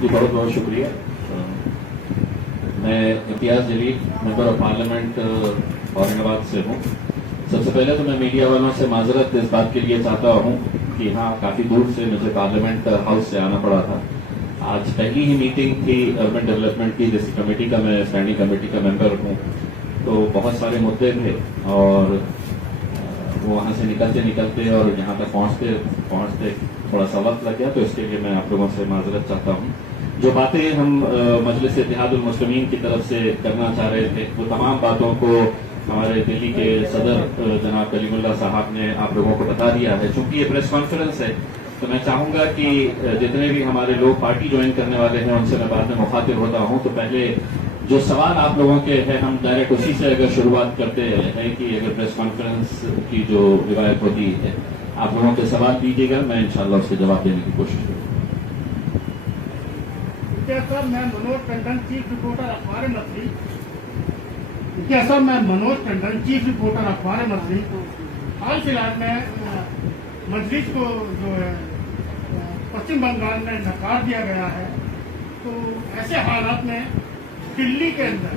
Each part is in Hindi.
जी बहुत बहुत शुक्रिया। मैं इम्तियाज़ जलील मेंबर ऑफ पार्लियामेंट औरंगाबाद से हूँ। सबसे पहले तो मैं मीडिया वालों से माजरत इस बात के लिए चाहता हूँ कि हाँ, काफ़ी दूर से मुझे पार्लियामेंट हाउस से आना पड़ा था। आज पहली ही मीटिंग थी अर्बन डेवलपमेंट की, जिस कमेटी का मैं स्टैंडिंग कमेटी का मेंबर हूँ, तो बहुत सारे मुद्दे थे और वो वहाँ से निकलते और यहाँ तक पहुँचते थोड़ा सा वक्त लग गया, तो इसके लिए मैं आप लोगों से माजरत चाहता हूँ। जो बातें हम मजलिस इत्तेहादुल मुस्लिमीन की तरफ से करना चाह रहे थे, वो तमाम बातों को हमारे दिल्ली के सदर जनाब कलीमुल्लाह साहब ने आप लोगों को बता दिया है। चूंकि ये प्रेस कॉन्फ्रेंस है, तो मैं चाहूंगा कि जितने भी हमारे लोग पार्टी ज्वाइन करने वाले हैं उनसे मैं बाद में मुखातिब होता हूं। तो पहले जो सवाल आप लोगों के हैं, हम डायरेक्ट उसी से अगर शुरुआत करते हैं कि अगर प्रेस कॉन्फ्रेंस की जो रिवायत होती है, आप लोगों के सवाल दीजिएगा, मैं इंशाल्लाह उसके जवाब देने की कोशिश करूँगा। सर, मैं मनोज टंडन, चीफ रिपोर्टर अखबार मसली। सर, मैं मनोज टंडन, चीफ रिपोर्टर अखबार मसली। हाल फिलहाल में मजलिस को जो है पश्चिम बंगाल में नकार दिया गया है, तो ऐसे हालात में दिल्ली के अंदर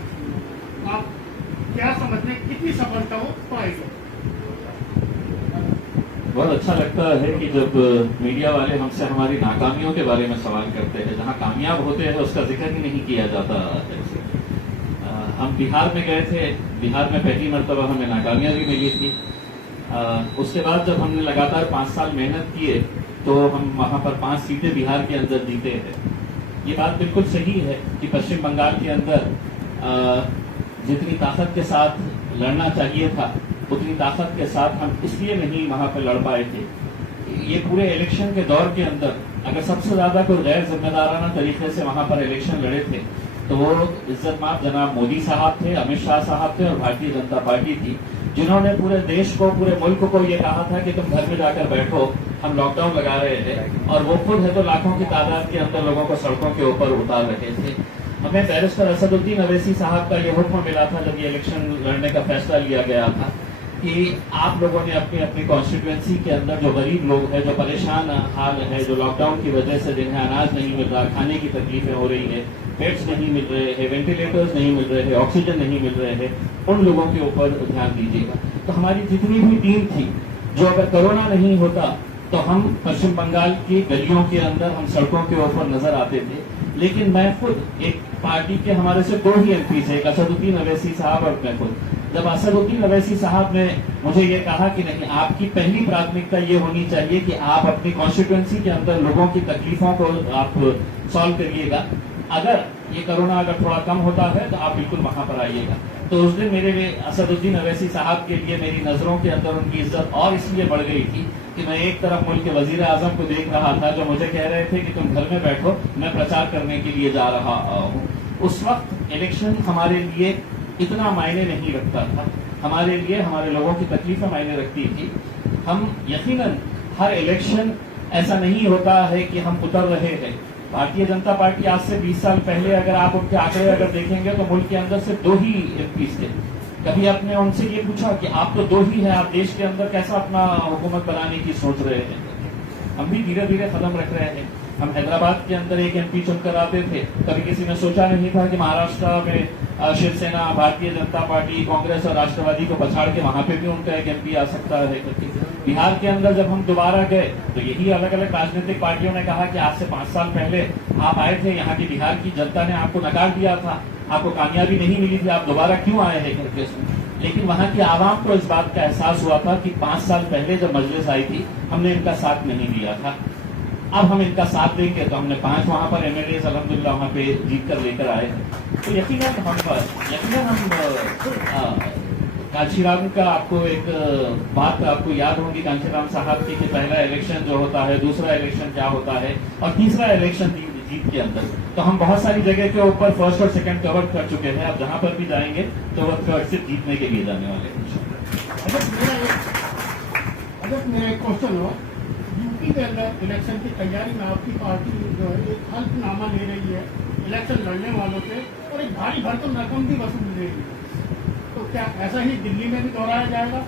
आप क्या समझते हैं, कितनी सफलता हो पाएगी? बहुत अच्छा लगता है कि जब मीडिया वाले हमसे हमारी नाकामियों के बारे में सवाल करते हैं। जहां कामयाब होते हैं उसका जिक्र ही नहीं किया जाता है। हम बिहार में गए थे, बिहार में पहली मरतबा हमें नाकामियां भी मिली थी। उसके बाद जब हमने लगातार 5 साल मेहनत किए, तो हम वहां पर 5 सीटें बिहार के अंदर जीते हैं। ये बात बिल्कुल सही है कि पश्चिम बंगाल के अंदर जितनी ताकत के साथ लड़ना चाहिए था, उतनी ताकत के साथ हम इसलिए नहीं वहां पर लड़ पाए थे। ये पूरे इलेक्शन के दौर के अंदर अगर सबसे ज्यादा कोई गैर जिम्मेदाराना तरीके से वहां पर इलेक्शन लड़े थे, तो वो इज्जतमाब जनाब मोदी साहब थे, अमित शाह साहब थे और भारतीय जनता पार्टी थी, जिन्होंने पूरे देश को, पूरे मुल्क को ये कहा था कि तुम घर में जाकर बैठो, हम लॉकडाउन लगा रहे थे। और वो खुद है तो लाखों की तादाद के अंदर लोगों को सड़कों के ऊपर उतार रहे थे। हमें बैरिस्टर असदुद्दीन अवैसी साहब का ये हुक्म मिला था जब ये इलेक्शन लड़ने का फैसला लिया गया था कि आप लोगों ने अपनी अपनी कॉन्स्टिट्यूएंसी के अंदर जो गरीब लोग हैं, जो परेशान हाल है, जो लॉकडाउन की वजह से जिन्हें अनाज नहीं मिल रहा, खाने की तकलीफें हो रही है, बेड्स नहीं मिल रहे हैं, वेंटिलेटर्स नहीं मिल रहे हैं, ऑक्सीजन नहीं मिल रहे हैं, उन लोगों के ऊपर ध्यान दीजिएगा। तो हमारी जितनी भी टीम थी, जो अगर कोरोना नहीं होता तो हम पश्चिम बंगाल की गलियों के अंदर, हम सड़कों के ऊपर नजर आते थे। लेकिन मैं खुद, एक पार्टी के हमारे से 2 ही एमपी थे, असदुद्दीन अवैसी साहब और मैं खुद, जब असदुद्दीन अवैसी साहब ने मुझे ये कहा कि नहीं, आपकी पहली प्राथमिकता ये होनी चाहिए कि आप अपनी कॉन्स्टिट्यूएंसी के अंदर लोगों की तकलीफों को आप सॉल्व करिएगा, अगर ये कोरोना अगर थोड़ा कम होता है तो आप बिल्कुल वहां पर आइएगा। तो उस दिन मेरे लिए असदुद्दीन अवैसी साहब के लिए मेरी नजरों के अंदर उनकी इज्जत और इसलिए बढ़ गई थी कि मैं एक तरफ मुल्क के वजीर आजम को देख रहा था, जो मुझे कह रहे थे कि तुम घर में बैठो, मैं प्रचार करने के लिए जा रहा हूँ। उस वक्त इलेक्शन हमारे लिए इतना मायने नहीं रखता था, हमारे लिए हमारे लोगों की तकलीफें मायने रखती थी। हम यकीनन हर इलेक्शन ऐसा नहीं होता है कि हम उतर रहे हैं। भारतीय जनता पार्टी आज से 20 साल पहले अगर आप उनके आंकड़े अगर देखेंगे तो मुल्क के अंदर से 2 ही एमपी थे। कभी आपने उनसे ये पूछा कि आप तो 2 ही हैं, आप देश के अंदर कैसा अपना हुकूमत बनाने की सोच रहे हैं? हम भी धीरे धीरे कदम रख रहे हैं। हम हैदराबाद के अंदर एक एमपी चुनकर आते थे, कभी किसी ने सोचा नहीं था कि महाराष्ट्र में शिवसेना, भारतीय जनता पार्टी, कांग्रेस और राष्ट्रवादी को पछाड़ के वहां पे भी उनका एक एमपी आ सकता है। बिहार के अंदर जब हम दोबारा गए तो यही अलग अलग राजनीतिक पार्टियों ने कहा कि आज से 5 साल पहले आप आए थे, यहाँ की बिहार की जनता ने आपको नकार दिया था, आपको कामयाबी नहीं मिली थी, आप दोबारा क्यों आए हैं करके। लेकिन वहां की आवाम को इस बात का एहसास हुआ था कि 5 साल पहले जब मजलिस आई थी, हमने इनका साथ नहीं दिया था, अब हम इनका साथ देंगे। तो हमने 5 वहां पर एमएलए अल्हम्दुलिल्लाह वहां पे जीत कर लेकर आए। तो यकीनन हम कांशीराम का, आपको एक बात आपको याद होगी कांशीराम साहब की कि पहला इलेक्शन जो होता है, दूसरा इलेक्शन क्या होता है और तीसरा इलेक्शन जीत के अंदर। तो हम बहुत सारी जगह के ऊपर फर्स्ट और सेकंड कवर कर चुके हैं। अब जहां पर भी जाएंगे तो वह थर्ड से जीतने के लिए जाने वाले हैं। अगर मेरा एक क्वेश्चन हो, यूपी के अंदर इलेक्शन की तैयारी में आपकी पार्टी जो है एक हल्फनामा ले रही है इलेक्शन लड़ने वालों से और एक भारी भरकम रकम भी वसूल रही है, तो क्या ऐसा ही दिल्ली में भी दोहराया जाएगा?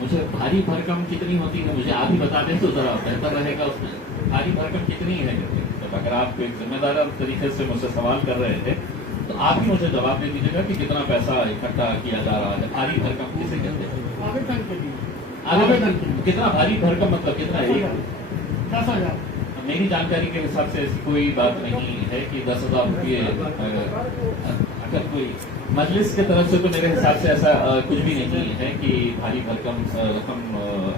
मुझे भारी भरकम कितनी होती है मुझे आप ही बता दें तो जरा बेहतर रहेगा। उसमें भारी भरकम कितनी है करके, तो अगर आप एक जिम्मेदार तरीके से मुझसे सवाल कर रहे थे तो आप ही मुझे जवाब दे दीजिएगा कि कितना पैसा इकट्ठा किया जा रहा है। भारी भरकम किसे कहते हैं? आवेदन के लिए आवेदन कितना भारी भरकम मतलब कितना है? 10,000। मेरी जानकारी के हिसाब से ऐसी कोई बात नहीं है कि 10,000 रुपये अगर कोई मजलिस की तरफ से, तो मेरे हिसाब से ऐसा कुछ भी नहीं है कि भारी भरकम रकम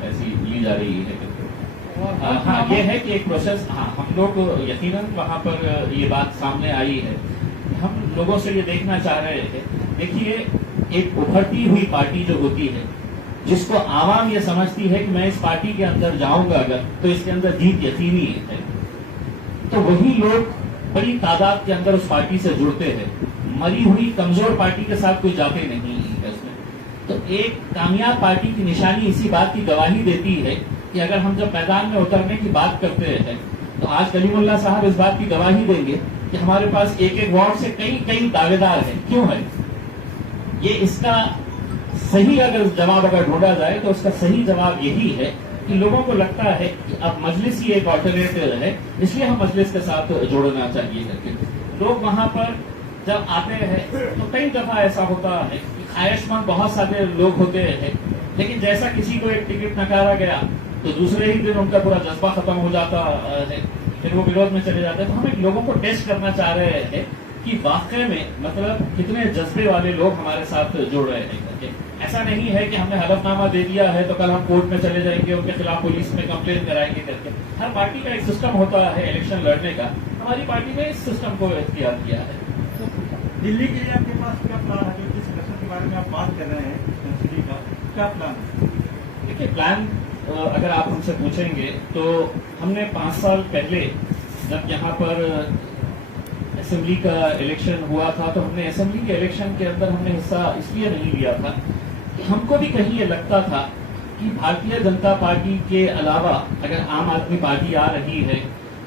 ऐसी ली जा रही है। हाँ, ये है कि एक प्रोसेस, हाँ हम लोग यकीनन वहाँ पर ये बात सामने आई है। हम लोगों से ये देखना चाह रहे थे, देखिए एक उभरती हुई पार्टी जो होती है, जिसको आवाम ये समझती है कि मैं इस पार्टी के अंदर जाऊंगा अगर तो इसके अंदर जीत यकीनी है, तो वही लोग बड़ी तादाद के अंदर उस पार्टी से जुड़ते हैं। मरी हुई कमजोर पार्टी के साथ कोई जाते नहीं है उसमें। तो एक कामयाब पार्टी की निशानी इसी बात की गवाही देती है कि अगर हम जब मैदान में उतरने की बात करते हैं, तो आज कलीमुल्लाह साहब इस बात की गवाही देंगे कि हमारे पास एक एक वार्ड से कई दावेदार हैं। क्यों है ये? इसका सही अगर ढूंढा जाए तो उसका सही जवाब यही है कि लोगों को लगता है कि अब मजलिस ही एक ऑल्टरनेटिव है, इसलिए हम मजलिस के साथ जोड़ना चाहिए करके। लोग वहां पर जब आते हैं तो कई दफा ऐसा होता है कि ख्वाहिशमंद बहुत सारे लोग होते हैं, लेकिन जैसा किसी को एक टिकट नकारा गया तो दूसरे ही दिन उनका पूरा जज्बा खत्म हो जाता है, फिर वो विरोध में चले जाते हैं। तो हम एक लोगों को टेस्ट करना चाह रहे हैं कि वाकई में मतलब कितने जज्बे वाले लोग हमारे साथ जुड़ रहे हैं करके। ऐसा नहीं है कि हमने हलफनामा दे दिया है तो कल हम कोर्ट में चले जाएंगे, उनके खिलाफ पुलिस में कंप्लेन कराएंगे करके। हर पार्टी का एक सिस्टम होता है इलेक्शन लड़ने का, हमारी पार्टी ने इस सिस्टम को इख्तियार किया है। दिल्ली के लिए आपके पास क्या प्लान है? जो जिस इलेक्शन के बारे में आप बात कर रहे हैं सिटी का, क्या प्लान है? देखिए प्लान अगर आप हमसे पूछेंगे तो हमने 5 साल पहले जब यहाँ पर असेंबली का इलेक्शन हुआ था, तो हमने असेंबली के इलेक्शन के अंदर हमने हिस्सा इसलिए नहीं लिया था कि हमको भी कहीं ये लगता था कि भारतीय जनता पार्टी के अलावा अगर आम आदमी पार्टी आ रही है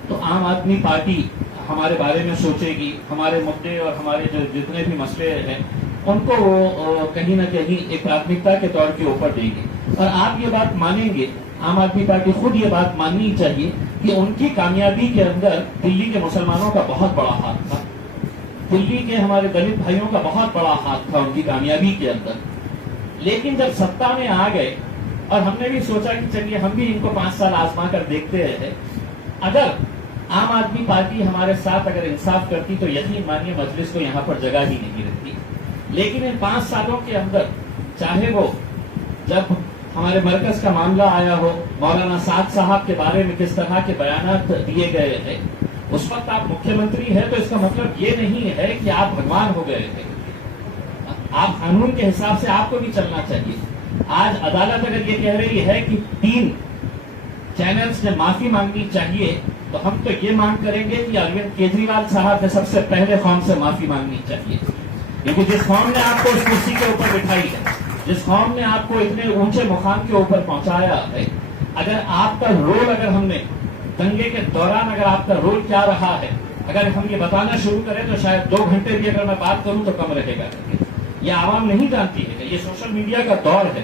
तो आम आदमी पार्टी हमारे बारे में सोचेगी, हमारे मुद्दे और हमारे जो जितने भी मसले हैं उनको वो कहीं ना कहीं एक प्राथमिकता के तौर के ऊपर देंगे। और आप ये बात मानेंगे, आम आदमी पार्टी खुद ये बात माननी चाहिए कि उनकी कामयाबी के अंदर दिल्ली के मुसलमानों का बहुत बड़ा हाथ था, दिल्ली के हमारे दलित भाइयों का बहुत बड़ा हाथ था उनकी कामयाबी के अंदर। लेकिन जब सत्ता में आ गए और हमने भी सोचा कि चलिए हम भी इनको 5 साल आजमा कर देखते हैं, अगर आम आदमी पार्टी हमारे साथ अगर इंसाफ करती तो यकीन मानिए मजलिस को यहाँ पर जगह ही नहीं रहती। लेकिन इन 5 सालों के अंदर, चाहे वो जब हमारे मरकज का मामला आया हो, मौलाना साद साहब के बारे में किस तरह के बयानात दिए गए हैं, उस वक्त आप मुख्यमंत्री हैं तो इसका मतलब ये नहीं है कि आप भगवान हो गए थे। आप कानून के हिसाब से आपको भी चलना चाहिए। आज अदालत अगर ये कह रही है कि 3 चैनल्स ने माफी मांगनी चाहिए, तो हम तो ये मांग करेंगे कि अरविंद केजरीवाल साहब ने सबसे पहले कौम से माफी मांगनी चाहिए, क्योंकि जिस कौम ने आपको उस कुर्सी के ऊपर बिठाई है, जिस कौम ने आपको इतने ऊंचे मुकाम के ऊपर पहुंचाया है, अगर आपका रोल अगर हमने दंगे के दौरान अगर आपका रोल क्या रहा है अगर हम ये बताना शुरू करें तो शायद 2 घंटे भी अगर मैं बात करूं तो कम रहेगा। ये आवाम नहीं जानती है, ये सोशल मीडिया का दौर है,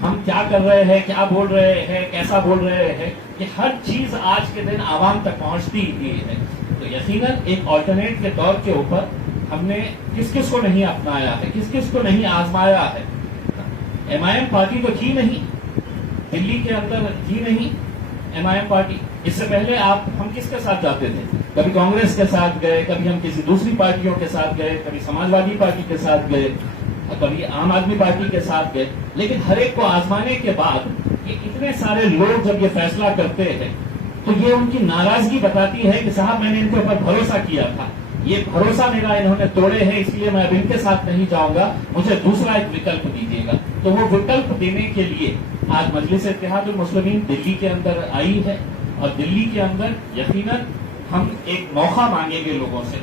हम क्या कर रहे हैं, क्या बोल रहे हैं, कैसा बोल रहे हैं, कि हर चीज आज के दिन आवाम तक पहुंचती ही है। तो यकीनन एक ऑल्टरनेट के दौर के ऊपर हमने किस किस को नहीं अपनाया है, किस किस को नहीं आजमाया है। MIM पार्टी तो थी नहीं, दिल्ली के अंदर थी नहीं MIM पार्टी। इससे पहले हम किसके साथ जाते थे? कभी कांग्रेस के साथ गए, कभी हम किसी दूसरी पार्टियों के साथ गए, कभी समाजवादी पार्टी के साथ गए, कभी आम आदमी पार्टी के साथ गए। लेकिन हर एक को आजमाने के बाद ये इतने सारे लोग जब ये फैसला करते हैं तो ये उनकी नाराजगी बताती है कि साहब मैंने इनके ऊपर भरोसा किया था, ये भरोसा मेरा इन्होंने तोड़े हैं, इसलिए मैं अब इनके साथ नहीं जाऊंगा, मुझे दूसरा एक विकल्प दीजिएगा। तो वो विकल्प देने के लिए आज मजलिस इत्तेहादुल मुस्लिमीन दिल्ली के अंदर आई है और दिल्ली के अंदर यकीनन हम एक मौका मांगेंगे लोगों से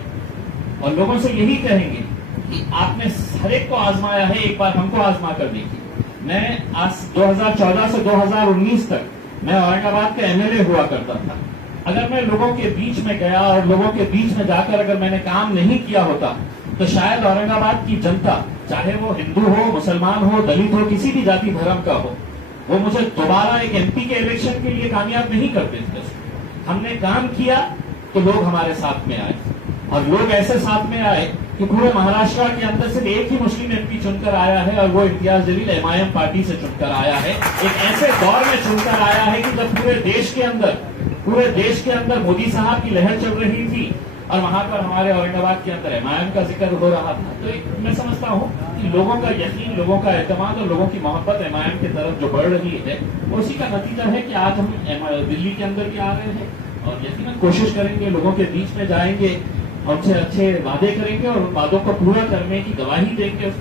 और लोगों से यही कहेंगे कि आपने हर एक को आजमाया है, एक बार हमको आजमा कर देखिए। मैं आज 2014 से 2019 तक मैं औरंगाबाद का MLA हुआ करता था। अगर मैं लोगों के बीच में गया और लोगों के बीच में जाकर अगर मैंने काम नहीं किया होता तो शायद औरंगाबाद की जनता, चाहे वो हिंदू हो, मुसलमान हो, दलित हो, किसी भी जाति धर्म का हो, वो मुझे दोबारा एक MP के इलेक्शन के लिए कामयाब नहीं करते थे। हमने काम किया तो लोग हमारे साथ में आए, और लोग ऐसे साथ में आए कि पूरे महाराष्ट्र के अंदर सिर्फ एक ही मुस्लिम एमपी चुनकर आया है, और वो इम्तियाज जलील एमआईएम पार्टी से चुनकर आया है। एक ऐसे दौर में चुनकर आया है कि जब पूरे देश के अंदर मोदी साहब की लहर चल रही थी, और वहां पर हमारे औरंगाबाद के अंदर एमआईएम का जिक्र हो रहा था। तो मैं समझता हूं कि लोगों का यकीन, लोगों का एतमाद और लोगों की मोहब्बत एमआईएम की तरफ जो बढ़ रही है, उसी का नतीजा है कि आज हम दिल्ली के अंदर भी आ रहे हैं, और यकीनन कोशिश करेंगे, लोगों के बीच में जाएंगे, उनसे अच्छे वादे करेंगे और उन वादों को पूरा करने की गवाही देंगे।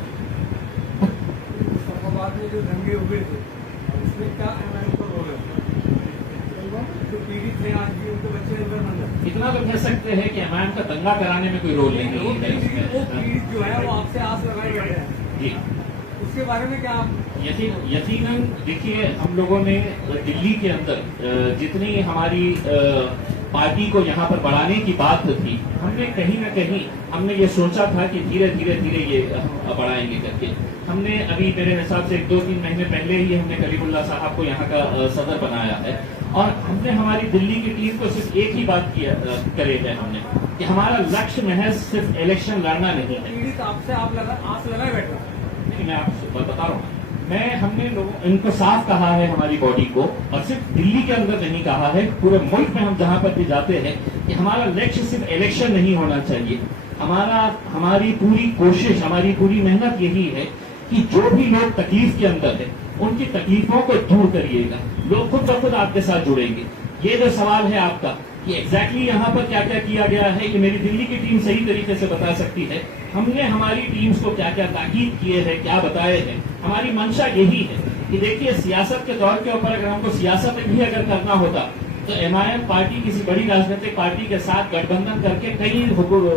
जो दंगे हुए थे उसमें क्या एमआईएम को रोल है? जो पीड़ित थे आज भी उनके बच्चे अंदर इतना तो कह सकते हैं कि एमआईएम का दंगा कराने में कोई रोल नहीं है वो इसमें। पीड़ित जो है वो आपसे आस लगाए बैठे हैं, जी, उसके बारे में क्या आप यकीनन देखिए, हम लोगों ने दिल्ली के अंदर जितनी हमारी पार्टी को यहाँ पर बढ़ाने की बात थी, हमने कहीं ना कहीं हमने ये सोचा था कि धीरे धीरे ये बढ़ाएंगे करके। हमने अभी मेरे हिसाब से 2-3 महीने पहले ही हमने कलीमुल्लाह साहब को यहाँ का सदर बनाया है, और हमने हमारी दिल्ली की टीम को सिर्फ एक ही बात करे है हमने, कि हमारा लक्ष्य महज सिर्फ इलेक्शन लड़ना नहीं है। पीड़ित आपसे आस लगाए बैठे हैं। नहीं, मैं आपको बता रहा हूँ, हमने लोगों इनको साफ कहा है हमारी बॉडी को, और सिर्फ दिल्ली के अंदर नहीं कहा है, पूरे मुल्क में हम जहां पर भी जाते हैं, कि हमारा लक्ष्य सिर्फ इलेक्शन नहीं होना चाहिए। हमारी पूरी कोशिश, हमारी पूरी मेहनत यही है कि जो भी लोग तकलीफ के अंदर है, उनकी तकलीफों को दूर करिएगा। लोग खुद ब खुद आपके साथ जुड़ेंगे। ये जो सवाल है आपका कि एग्जैक्टली यहाँ पर क्या क्या किया गया है, कि मेरी दिल्ली की टीम सही तरीके से बता सकती है। हमने हमारी टीम्स को क्या क्या ताकीद किए हैं, क्या बताए हैं। हमारी मंशा यही है कि देखिए, सियासत के दौर के ऊपर अगर हमको सियासत भी अगर करना होता, तो एमआईएम पार्टी किसी बड़ी राजनीतिक पार्टी के साथ गठबंधन करके कई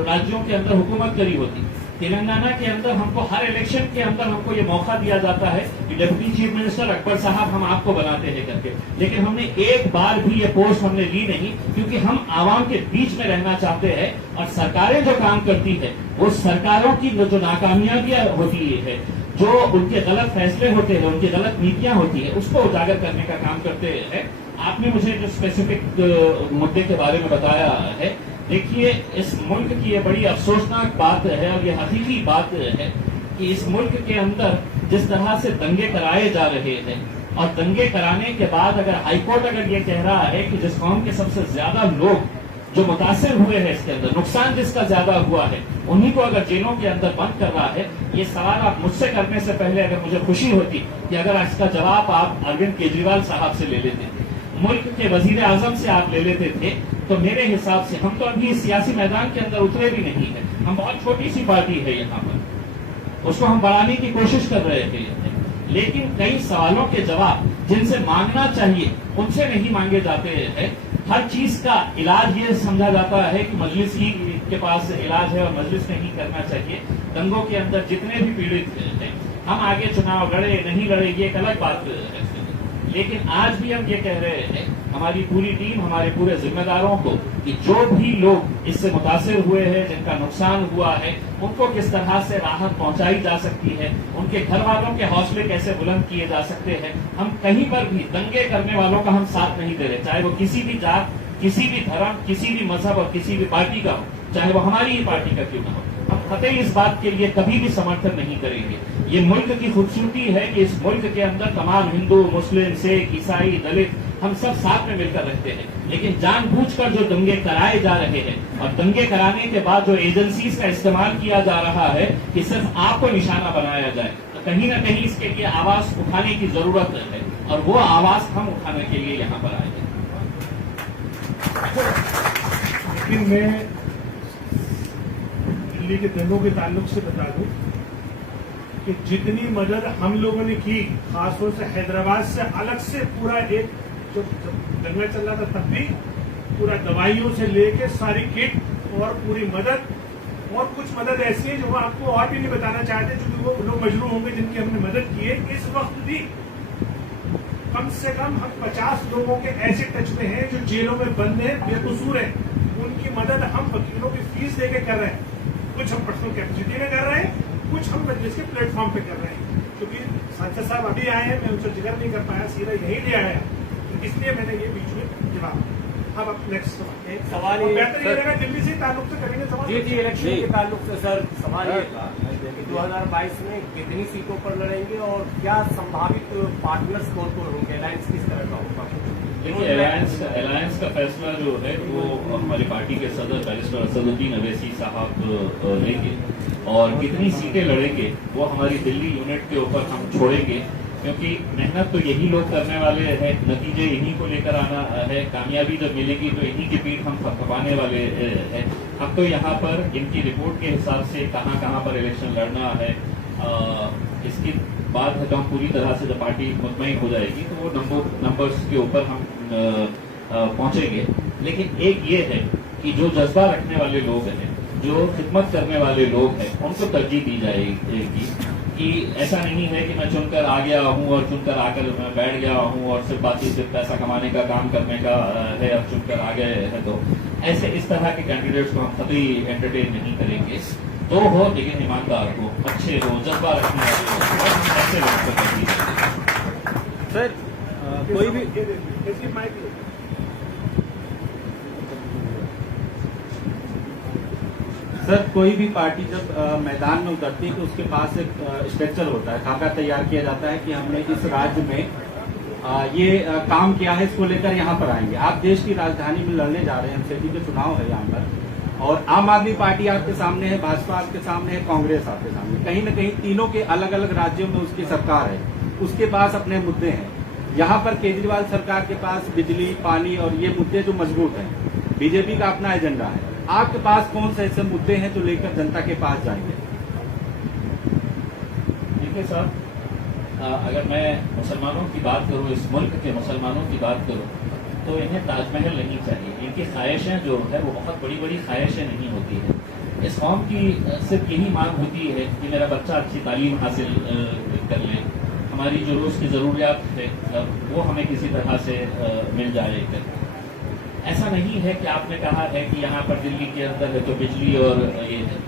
राज्यों के अंदर हुकूमत करी होती। तेलंगाना के अंदर हमको हर इलेक्शन के अंदर हमको ये मौका दिया जाता है कि डिप्टी चीफ मिनिस्टर अकबर साहब हम आपको बनाते हैं करके, लेकिन हमने एक बार भी ये पोस्ट हमने ली नहीं, क्योंकि हम आवाम के बीच में रहना चाहते हैं। और सरकारें जो काम करती है, वो सरकारों की जो नाकामयाबियां होती है, जो उनके गलत फैसले होते हैं, उनकी गलत नीतियां होती है, उसको उजागर करने का काम करते हैं। आपने मुझे जो स्पेसिफिक मुद्दे के बारे में बताया है, देखिए, इस मुल्क की ये बड़ी अफसोसनाक बात है, और ये हकीकी बात है कि इस मुल्क के अंदर जिस तरह से दंगे कराए जा रहे हैं, और दंगे कराने के बाद अगर हाईकोर्ट अगर ये कह रहा है कि जिस कौम के सबसे ज्यादा लोग जो मुतासिर हुए हैं, इसके अंदर नुकसान जिसका ज्यादा हुआ है, उन्हीं को अगर जेलों के अंदर बंद कर रहा है। ये सवाल आप मुझसे करने से पहले अगर मुझे खुशी होती कि अगर इसका जवाब आप अरविंद केजरीवाल साहब से ले लेते, मुल्क के वजीर आजम से आप ले लेते थे, तो मेरे हिसाब से हम तो अभी इस सियासी मैदान के अंदर उतरे भी नहीं है। हम बहुत छोटी सी पार्टी है यहाँ पर, उसको हम बढ़ाने की कोशिश कर रहे थे, लेकिन कई सवालों के जवाब जिनसे मांगना चाहिए उनसे नहीं मांगे जाते हैं। हर चीज का इलाज ये समझा जाता है कि मजलिस ही के पास इलाज है और मजलिस नहीं करना चाहिए। दंगों के अंदर जितने भी पीड़ित हैं, हम आगे चुनाव लड़े नहीं लड़े ये एक अलग बात है, लेकिन आज भी हम ये कह रहे हैं, हमारी पूरी टीम, हमारे पूरे जिम्मेदारों को, कि जो भी लोग इससे मुतासिर हुए हैं, जिनका नुकसान हुआ है, उनको किस तरह से राहत पहुंचाई जा सकती है, उनके घर वालों के हौसले कैसे बुलंद किए जा सकते हैं। हम कहीं पर भी दंगे करने वालों का हम साथ नहीं दे रहे, चाहे वो किसी भी जात, किसी भी धर्म, किसी भी मजहब और किसी भी पार्टी का हो, चाहे वो हमारी ही पार्टी का क्यों न हो। हम कतई इस बात के लिए कभी भी समर्थन नहीं करेंगे। ये मुल्क की खूबसूरती है कि इस मुल्क के अंदर तमाम हिंदू, मुस्लिम, सिख, ईसाई, दलित हम सब साथ में मिलकर रहते हैं, लेकिन जानबूझकर जो दंगे कराए जा रहे हैं, और दंगे कराने के बाद जो एजेंसीज का इस्तेमाल किया जा रहा है कि सिर्फ आपको निशाना बनाया जाए, तो कहीं ना कहीं इसके लिए आवाज उठाने की जरूरत है, और वो आवाज हम उठाने के लिए यहाँ पर आए हैं। लेकिन मैं दिल्ली के दंगों के ताल्लुक से बता दूं कि जितनी मदद हम लोगों ने की, खासतौर से हैदराबाद से अलग से पूरा एक जो दंगा चल रहा था तब भी पूरा दवाइयों से लेके सारी किट और पूरी मदद, और कुछ मदद ऐसी है जो वो आपको और भी नहीं बताना चाहते, क्योंकि वो लोग मजरूर होंगे जिनकी हमने मदद की है। इस वक्त भी कम से कम हम 50 लोगों के ऐसे टच में हैं जो जेलों में बंद हैं, बेकसूर हैं। उनकी मदद हम वकीलों की फीस देके कर रहे हैं, कुछ हम पर्सनल कैपेसिटी में कर रहे हैं, कुछ हम मजलिस के प्लेटफॉर्म पे कर रहे हैं। क्योंकि सांसद साहब अभी आए हैं, मैं उनसे जिक्र नहीं कर पाया, सीधा यही ले आया, तो इसलिए मैंने ये बीच में जवाब अब नेक्स्ट सवाल। एक सवाल ये बेहतर ये रहेगा दिल्ली से ताल्लुक से करेंगे सवाल। जी इलेक्शन के ताल्लुक से सर सवाल ये था कि 2022 में कितनी सीटों पर लड़ेंगे और क्या संभावित पार्टनर्स कौन कौन होंगे, अलायंस किस तरह का होगा? देखिए, अलायंस का फैसला जो है वो हमारी पार्टी के सदर बैरिस्टर असदुद्दीन अवैसी साहब लेंगे, और कितनी सीटें लड़ेंगे वो हमारी दिल्ली यूनिट के ऊपर हम छोड़ेंगे, क्योंकि मेहनत तो यही लोग करने वाले हैं, नतीजे इन्हीं को लेकर आना है, कामयाबी जब मिलेगी तो इन्हीं की पीठ हम थपथपाने वाले हैं। हम तो यहाँ पर इनकी रिपोर्ट के हिसाब से कहाँ कहाँ पर इलेक्शन लड़ना है, इसके बाद जब हम पूरी तरह से जब पार्टी मुतमईन हो जाएगी तो वो नंबर्स के ऊपर हम पहुंचेंगे। लेकिन एक ये है कि जो जज्बा रखने वाले लोग हैं, जो खिदमत करने वाले लोग हैं, उनको तरजीह दी जाएगी कि ऐसा नहीं है कि मैं चुनकर आ गया हूं और चुनकर आकर मैं बैठ गया हूं और सिर्फ बाकी सिर्फ पैसा कमाने का काम करने का है, अब चुनकर आ गए हैं। तो ऐसे इस तरह के कैंडिडेट्स को हम कभी एंटरटेन नहीं करेंगे। तो हो लेकिन ईमानदार हो, अच्छे हो, जज्बा रखने वाले हो, ऐसे लोग को तरजीह देंगे। सर कोई भी इसकी माइक लो। सर कोई भी पार्टी जब मैदान में उतरती है तो उसके पास एक स्ट्रक्चर होता है, खाका तैयार किया जाता है कि हमने इस राज्य में ये काम किया है, इसको लेकर यहाँ पर आएंगे। आप देश की राजधानी में लड़ने जा रहे हैं, एमसीडी के चुनाव है यहाँ पर, और आम आदमी पार्टी आपके सामने है, भाजपा आपके सामने है, कांग्रेस आपके सामने, कहीं न कहीं तीनों के अलग अलग राज्यों में उसकी सरकार है, उसके पास अपने मुद्दे हैं। यहाँ पर केजरीवाल सरकार के पास बिजली, पानी और ये मुद्दे जो मजबूत हैं, बीजेपी का अपना एजेंडा है। आपके पास कौन से ऐसे मुद्दे हैं जो लेकर जनता के पास जाएंगे? देखिए साहब, अगर मैं मुसलमानों की बात करूं, इस मुल्क के मुसलमानों की बात करूं, तो इन्हें ताजमहल नहीं चाहिए। इनकी ख्वाहिशें जो है वो बहुत बड़ी बड़ी ख्वाहिशें नहीं होती है। इस कौम की सिर्फ यही मांग होती है कि मेरा बच्चा अच्छी तालीम हासिल कर ले, हमारी जो रोज की जरूरियात है वो हमें किसी तरह से मिल जाए। ऐसा नहीं है कि आपने कहा है कि यहाँ पर दिल्ली के अंदर है तो बिजली और ये है,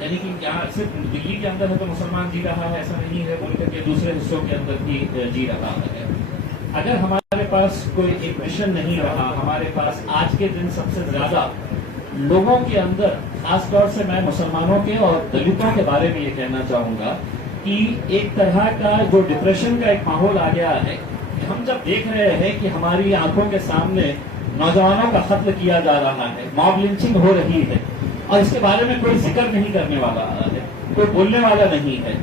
यानी कि यहाँ सिर्फ दिल्ली के अंदर है तो मुसलमान जी रहा है, ऐसा नहीं है, मुल्क के दूसरे हिस्सों के अंदर भी जी रहा है। अगर हमारे पास कोई एक मिशन नहीं रहा, हमारे पास आज के दिन सबसे ज्यादा लोगों के अंदर, खासतौर से मैं मुसलमानों के और दलितों के बारे में ये कहना चाहूंगा कि एक तरह का जो डिप्रेशन का एक माहौल आ गया है। हम जब देख रहे हैं कि हमारी आंखों के सामने नौजवानों का कत्ल किया जा रहा है, मॉब लिंचिंग हो रही है, और इसके बारे में कोई जिक्र नहीं करने वाला है, कोई बोलने वाला नहीं है।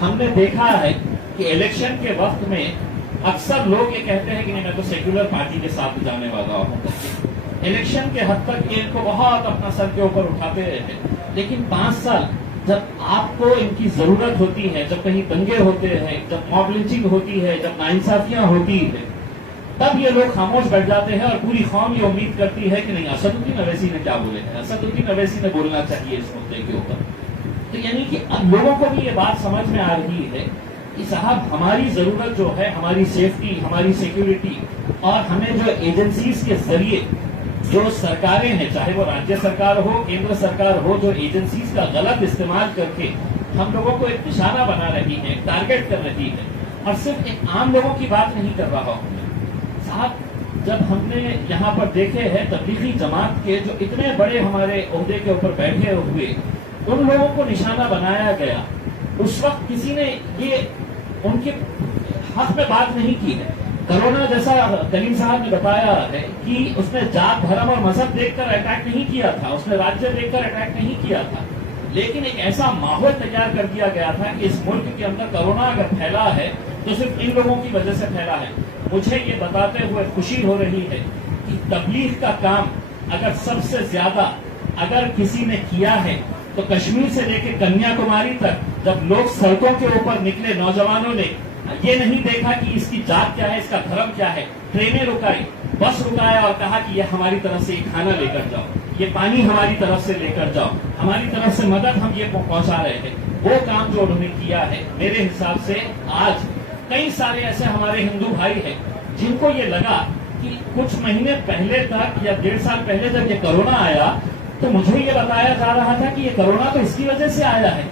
हमने देखा है कि इलेक्शन के वक्त में अक्सर लोग ये कहते हैं कि नहीं, मैं तो सेक्युलर पार्टी के साथ जाने वाला हूँ। इलेक्शन के हद तक ये इनको बहुत अपना सर के ऊपर उठाते हैं, लेकिन 5 साल जब आपको इनकी जरूरत होती है, जब कहीं दंगे होते हैं, जब मॉब लिंचिंग होती है, जब नाइंसाफियां होती है, तब ये लोग खामोश बैठ जाते हैं और पूरी कौम ये उम्मीद करती है कि नहीं, असदुद्दीन अवैसी ने क्या बोले हैं, असदुद्दीन अवैसी ने बोलना चाहिए इस मुद्दे के ऊपर। तो यानी कि अब लोगों को भी ये बात समझ में आ रही है कि साहब हमारी जरूरत जो है, हमारी सेफ्टी, हमारी सिक्योरिटी, और हमें जो एजेंसीज के जरिए जो सरकारें हैं, चाहे वो राज्य सरकार हो, केंद्र सरकार हो, जो एजेंसीज का गलत इस्तेमाल करके हम लोगों को एक निशाना बना रही है, टारगेट कर रही है, और सिर्फ एक आम लोगों की बात नहीं कर रहा हूं साहब। जब हमने यहाँ पर देखे हैं तबलीगी जमात के जो इतने बड़े हमारे ओहदे के ऊपर बैठे हुए, उन लोगों को निशाना बनाया गया, उस वक्त किसी ने ये उनके हक में बात नहीं की है। कोरोना जैसा कलीम साहब ने बताया है कि उसने जात, धर्म और मजहब देखकर अटैक नहीं किया था, उसने राज्य देखकर अटैक नहीं किया था, लेकिन एक ऐसा माहौल तैयार कर दिया गया था कि इस मुल्क के अंदर कोरोना अगर फैला है तो सिर्फ इन लोगों की वजह से फैला है। मुझे ये बताते हुए खुशी हो रही है कि तबलीग का काम अगर सबसे ज्यादा अगर किसी ने किया है तो कश्मीर से लेकर कन्याकुमारी तक, जब लोग सड़कों के ऊपर निकले, नौजवानों ने ये नहीं देखा कि इसकी जात क्या है, इसका धर्म क्या है, ट्रेनें रुकाई, बस रुकाया और कहा कि ये हमारी तरफ से खाना लेकर जाओ, ये पानी हमारी तरफ से लेकर जाओ, हमारी तरफ से मदद हम ये पहुंचा रहे हैं। वो काम जो उन्होंने किया है, मेरे हिसाब से आज कई सारे ऐसे हमारे हिंदू भाई हैं जिनको ये लगा कि कुछ महीने पहले तक या 1.5 साल पहले जब ये कोरोना आया तो मुझे ये बताया जा रहा था कि ये कोरोना तो इसकी वजह से आया है,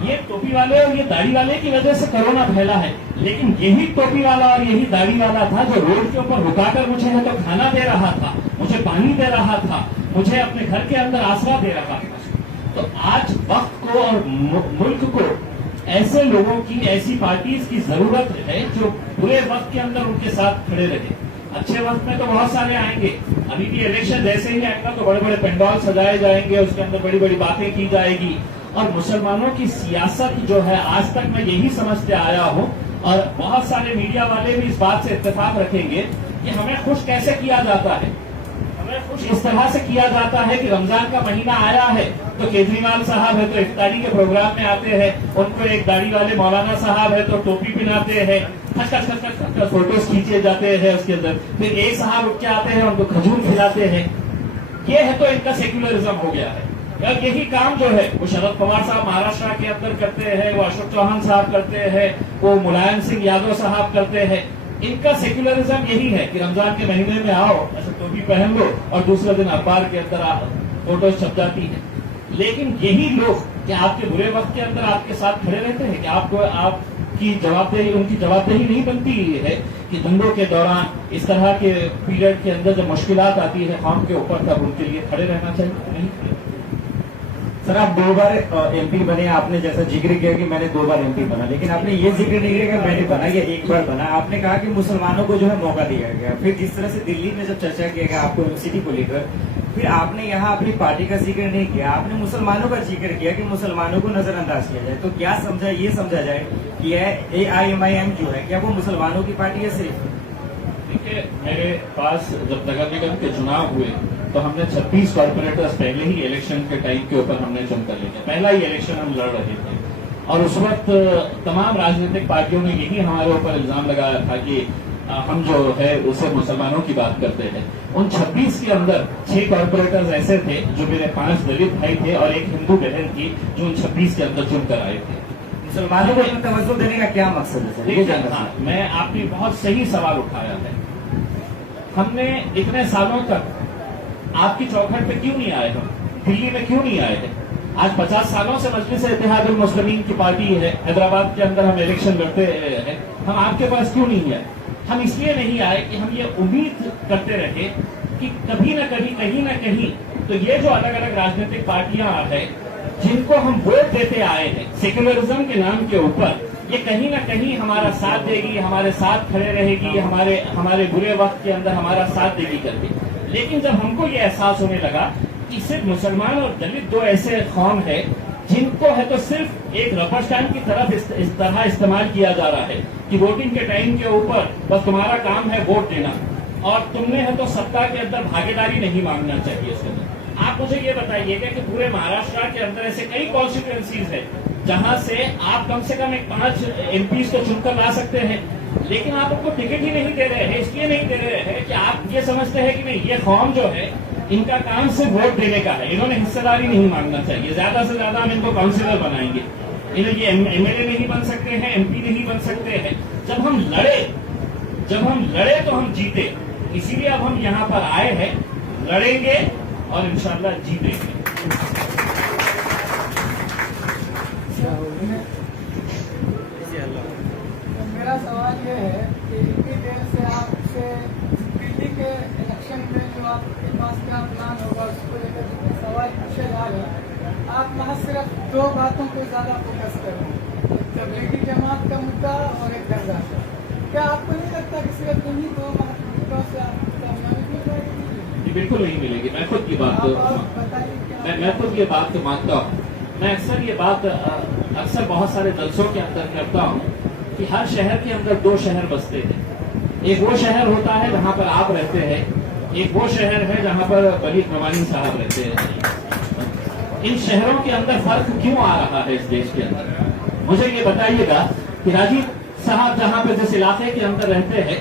ये टोपी वाले और ये दाढ़ी वाले की वजह से कोरोना फैला है, लेकिन यही टोपी वाला और यही दाढ़ी वाला था जो रोड के ऊपर रुकाकर मुझे है तो खाना दे रहा था, मुझे पानी दे रहा था, मुझे अपने घर के अंदर आसरा दे रहा था। तो आज वक्त को और मुल्क को ऐसे लोगों की, ऐसी पार्टीज की जरूरत है जो बुरे वक्त के अंदर उनके साथ खड़े रहे। अच्छे वक्त में तो बहुत सारे आएंगे, अभी भी इलेक्शन जैसे ही आएगा तो बड़े बड़े पंडाल सजाए जाएंगे, उसके अंदर बड़ी बड़ी बातें की जाएगी। और मुसलमानों की सियासत जो है, आज तक मैं यही समझते आया हूं और बहुत सारे मीडिया वाले भी इस बात से इत्तेफाक रखेंगे कि हमें खुश कैसे किया जाता है। हमें खुश इस तरह से किया जाता है कि रमजान का महीना आया है तो केजरीवाल साहब है तो इफ्तारी के प्रोग्राम में आते हैं, उनको एक दाढ़ी वाले मौलाना साहब है तो टोपी पहनाते हैं, फोटोज खींचे जाते हैं उसके अंदर, फिर एक साहब उठ के आते हैं उनको खजूर खिलाते हैं। ये है तो इनका सेक्युलरिज्म हो गया है। अब यही काम जो है वो शरद पवार साहब महाराष्ट्र के अंदर करते हैं, वो अशोक चौहान साहब करते हैं, वो मुलायम सिंह यादव साहब करते हैं। इनका सेक्युलरिज्म यही है कि रमजान के महीने में आओ, ऐसे टोपी पहन लो और दूसरे दिन अखबार के अंदर फोटोज छप जाती है। लेकिन यही लोग क्या आपके बुरे वक्त के अंदर आपके साथ खड़े रहते हैं? क्या आपको आपकी जवाबदेही, उनकी जवाबदेही नहीं बनती है कि दंगों के दौरान इस तरह के पीरियड के अंदर जब मुश्किलात आती है कौम के ऊपर, तब उनके लिए खड़े रहना चाहिए? नहीं। सर, आप 2 बार एमपी बने, आपने जैसा जिक्र किया कि मैंने 2 बार एमपी बना, लेकिन आपने ये जिक्र नहीं किया कि मैंने बना या 1 बार बना। आपने कहा कि मुसलमानों को जो है मौका दिया गया। फिर जिस तरह से दिल्ली में जब चर्चा किया गया आपको एमसीडी को लेकर, फिर आपने यहाँ अपनी पार्टी का जिक्र नहीं किया, आपने मुसलमानों का जिक्र किया कि मुसलमानों को नजरअंदाज किया जाए। तो क्या समझा, ये समझा जाए कि AIMIM जो है क्या वो मुसलमानों की पार्टी है सिर्फ? देखिए, मेरे पास जब नगर निगम के चुनाव हुए तो हमने 26 कॉर्पोरेटर्स पहले ही इलेक्शन के टाइम के ऊपर हमने चुन कर लिया। पहला ही इलेक्शन हम लड़ रहे थे और उस वक्त तमाम राजनीतिक पार्टियों ने यही हमारे ऊपर इल्जाम लगाया था कि हम जो है उसे मुसलमानों की बात करते हैं। उन 26 के अंदर 6 कॉर्पोरेटर्स ऐसे थे जो मेरे 5 दलित भाई थे और एक हिंदू बहन थी जो उन 26 के अंदर चुनकर आए थे। मुसलमानों को तवज्जो देने का क्या मकसद है? देखिए, मैं आपने बहुत सही सवाल उठाया है। हमने इतने सालों तक आपकी चौखट पे क्यों नहीं आए? हम दिल्ली में क्यों नहीं आए थे? आज 50 सालों से मजलिस इत्तेहादुल मुस्लिमीन की पार्टी है, हैदराबाद के अंदर हम इलेक्शन लड़ते हैं, हम आपके पास क्यों नहीं आए? हम इसलिए नहीं आए कि हम ये उम्मीद करते रहे कि कभी न कभी, कहीं न कहीं तो ये जो अलग अलग राजनीतिक पार्टियां हैं जिनको हम वोट देते आए हैं सेक्युलरिज्म के नाम के ऊपर, ये कहीं ना कहीं हमारा साथ देगी, हमारे साथ खड़े रहेगी, हमारे बुरे वक्त के अंदर हमारा साथ देगी करके। लेकिन जब हमको ये एहसास होने लगा कि सिर्फ मुसलमान और दलित 2 ऐसे कौम है जिनको है तो सिर्फ एक रबर स्टैंप की तरफ इस तरह इस्तेमाल किया जा रहा है कि वोटिंग के टाइम के ऊपर बस तुम्हारा काम है वोट देना और तुमने है तो सत्ता के अंदर भागीदारी नहीं मांगना चाहिए इसके अंदर। आप मुझे ये बताइएगा कि पूरे महाराष्ट्र के अंदर ऐसे कई कॉन्स्टिट्यूएंसीज है जहां से आप कम से कम 5 MPs को चुनकर ला सकते हैं, लेकिन आप उनको टिकट ही नहीं दे रहे हैं। इसलिए नहीं दे रहे हैं कि आप ये समझते हैं कि नहीं, ये कौम जो है इनका काम सिर्फ वोट देने का है, इन्होंने हिस्सेदारी नहीं मांगना चाहिए। ज्यादा से ज्यादा हम इनको काउंसिलर बनाएंगे, इन्हें ये MLA नहीं बन सकते हैं, MP नहीं बन सकते हैं। जब हम लड़े तो हम जीते, इसीलिए अब हम यहाँ पर आए हैं, लड़ेंगे और इंशाल्लाह जीतेंगे। मेरा सवाल ये है कि इतनी देर से आपसे दिल्ली के इलेक्शन में जो आपके पास क्या प्लान होगा उसको लेकर जितने सवाल पूछे जा रहे हैं, आप वहाँ सिर्फ 2 बातों को ज्यादा फोकस कर रहे हैं, तबलीगी जमात का मुद्दा और एक दंगा। क्या आपको नहीं लगता कि सिर्फ इन्हीं 2 मुद्दों से आपको कामयाबी मिल जाएगी? बिल्कुल नहीं मिलेगी। मैं खुद ये बात तो मानता हूँ। मैं अक्सर ये बात बहुत सारे जलसों के अंदर करता हूँ कि हर शहर के अंदर 2 शहर बसते हैं। एक वो शहर होता है जहाँ पर आप रहते हैं, एक वो शहर है जहाँ पर बली रवानी साहब रहते हैं। इन शहरों के अंदर फर्क क्यों आ रहा है इस देश के अंदर? मुझे ये बताइएगा कि राजीव साहब जहाँ पर जिस इलाके के अंदर रहते हैं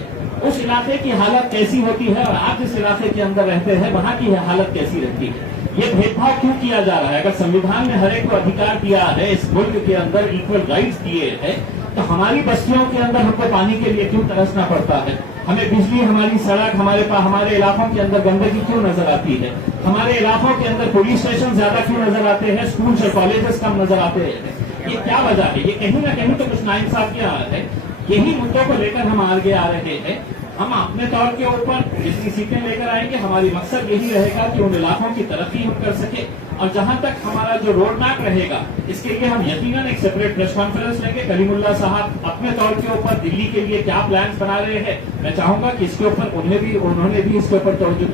उस इलाके की हालत कैसी होती है और आप जिस इलाके के अंदर रहते हैं वहाँ की हालत कैसी रहती है? ये भेदभाव क्यों किया जा रहा है? अगर संविधान ने हर एक को अधिकार दिया है, इस मुल्क के अंदर इक्वल राइट्स दिए हैं, तो हमारी बस्तियों के अंदर हमको पानी के लिए क्यों तरसना पड़ता है? हमें बिजली, हमारी सड़क, हमारे इलाकों के अंदर गंदगी क्यों नजर आती है? हमारे इलाकों के अंदर पुलिस स्टेशन ज्यादा क्यों नजर आते हैं? स्कूल और कॉलेजेस कम नजर आते हैं? ये क्या वजह है? ये कहीं ना कहीं तो कुछ नाइंसाफी आ रहा है। यही मुद्दों को लेकर हम आगे आ रहे हैं। हम अपने तौर के ऊपर जितनी सीटें लेकर आएंगे, हमारी मकसद यही रहेगा कि उन इलाकों की तरक्की हम कर सके। और जहां तक हमारा जो रोड मैप रहेगा, इसके लिए हम यकीनन एक सेपरेट प्रेस कॉन्फ्रेंस लेंगे। कलीमुल्लाह साहब अपने तौर के ऊपर दिल्ली के लिए क्या प्लान्स बना रहे हैं, मैं चाहूंगा कि इसके ऊपर उन्होंने भी इसके ऊपर तवज्जो